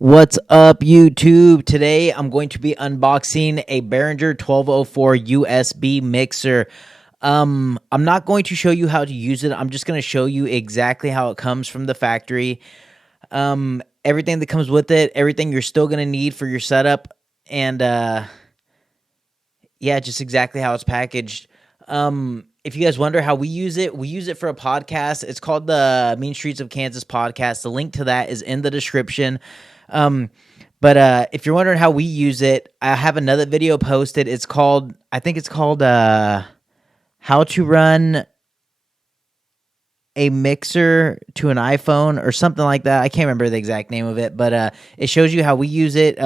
What's up, YouTube? Today I'm going to be unboxing a Behringer 1204 USB mixer. I'm not going to show you how to use it. I'm just going to show you exactly how it comes from the factory. Everything that comes with it, everything you're still going to need for your setup, and yeah, just exactly how it's packaged. If you guys wonder how we use it for a podcast. It's called the Mean Streets of Kansas podcast. The link to that is in the description. But if you're wondering how we use it, I have another video posted. I think it's called how to run a mixer to an iPhone or something like that. I can't remember the exact name of it, but it shows you how we use it,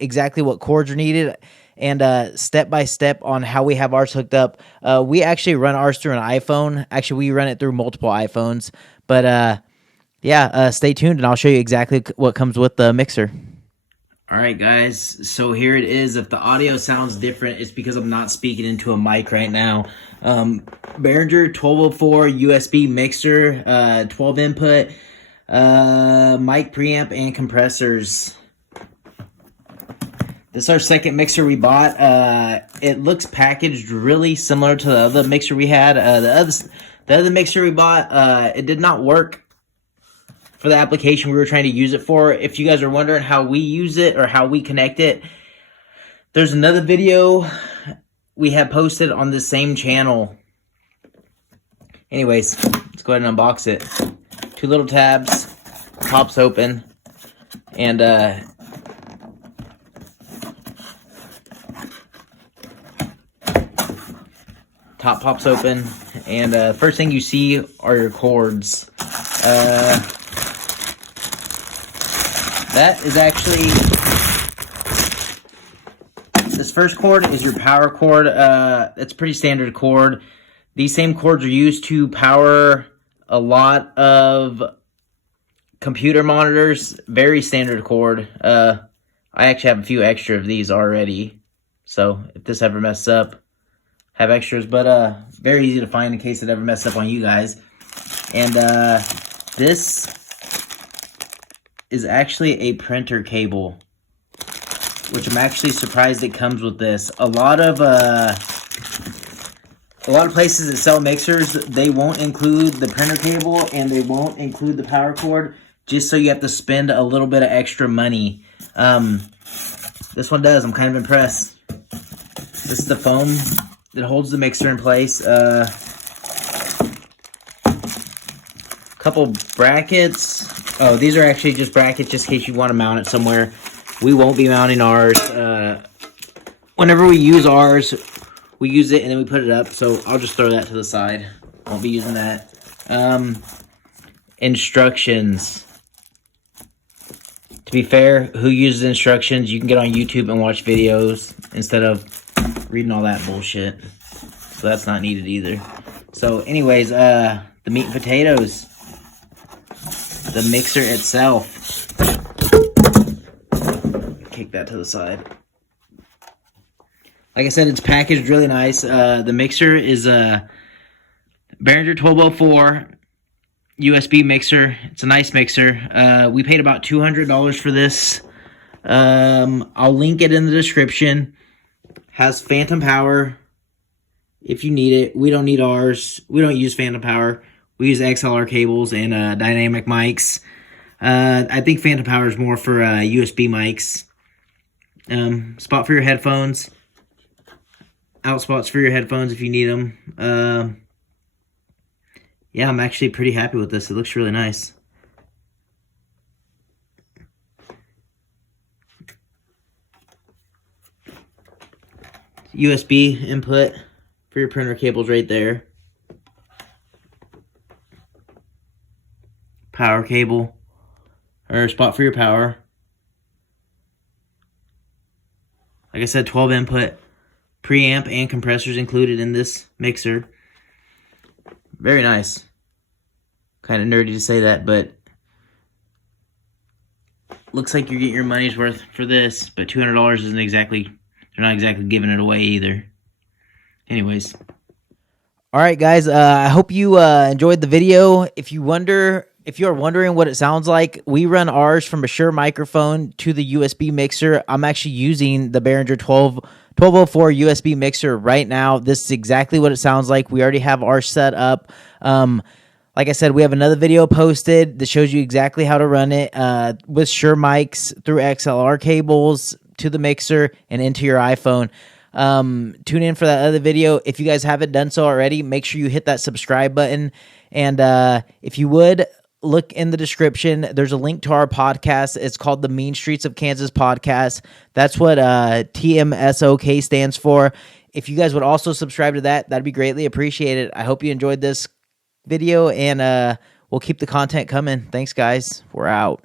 exactly what cords are needed, and step by step on how we have ours hooked up. We actually run ours through an iPhone. Actually, we run it through multiple iPhones. But yeah, stay tuned, and I'll show you exactly what comes with the mixer. All right, guys, so here it is. If the audio sounds different, it's because I'm not speaking into a mic right now. Behringer 1204 USB mixer, 12 input, mic preamp, and compressors. This is our second mixer we bought. It looks packaged really similar to the other mixer we had. The other mixer we bought, it did not work for the application we were trying to use it for. If you guys are wondering how we use it or how we connect it, there's another video we have posted on the same channel. Anyways, let's go ahead and unbox it. Two little tabs, pops open, and top pops open, and first thing you see are your cords. That is actually, this first cord is your power cord. It's a pretty standard cord. These same cords are used to power a lot of computer monitors. Very standard cord. I actually have a few extra of these already, so if this ever messes up, have extras. But very easy to find in case it ever messes up on you guys. And this is actually a printer cable, which I'm actually surprised it comes with this. A lot of places that sell mixers, they won't include the printer cable and they won't include the power cord, just so you have to spend a little bit of extra money. This one does. I'm kind of impressed. This is the foam that holds the mixer in place. Couple brackets. Oh, these are actually just brackets just in case you want to mount it somewhere. We won't be mounting ours. Whenever we use ours, we use it and then we put it up. So I'll just throw that to the side. Won't be using that. Instructions. To be fair, who uses instructions? You can get on YouTube and watch videos instead of reading all that bullshit. So that's not needed either. So anyways, the meat and potatoes. The mixer itself. Kick that to the side. Like I said, it's packaged really nice. The mixer is a Behringer 1204 USB mixer. It's a nice mixer. We paid about $200 for this. I'll link it in the description. Has phantom power if you need it. We don't need ours. We don't use phantom power. We use XLR cables and dynamic mics. I think phantom power is more for USB mics. Spot for your headphones. Out spots for your headphones if you need them. Yeah, I'm actually pretty happy with this. It looks really nice. USB input for your printer cables right there. Power cable, or spot for your power. Like I said, 12 input, preamp and compressors included in this mixer. Very nice. Kind of nerdy to say that, but looks like you're getting your money's worth for this. But $200 isn't exactly, they're not exactly giving it away either. Anyways. All right, guys, I hope you enjoyed the video. If you wonder If you're wondering what it sounds like, we run ours from a Shure microphone to the USB mixer. I'm actually using the Behringer 1204 USB mixer right now. This is exactly what it sounds like. We already have ours set up. Like I said, we have another video posted that shows you exactly how to run it with Shure mics through XLR cables to the mixer and into your iPhone. Tune in for that other video. If you guys haven't done so already, make sure you hit that subscribe button. And if you would, look in the description. There's a link to our podcast. It's called the Mean Streets of Kansas podcast. That's what TMSOK stands for. If you guys would also subscribe to that, that'd be greatly appreciated. I hope you enjoyed this video, and we'll keep the content coming. Thanks, guys. We're out.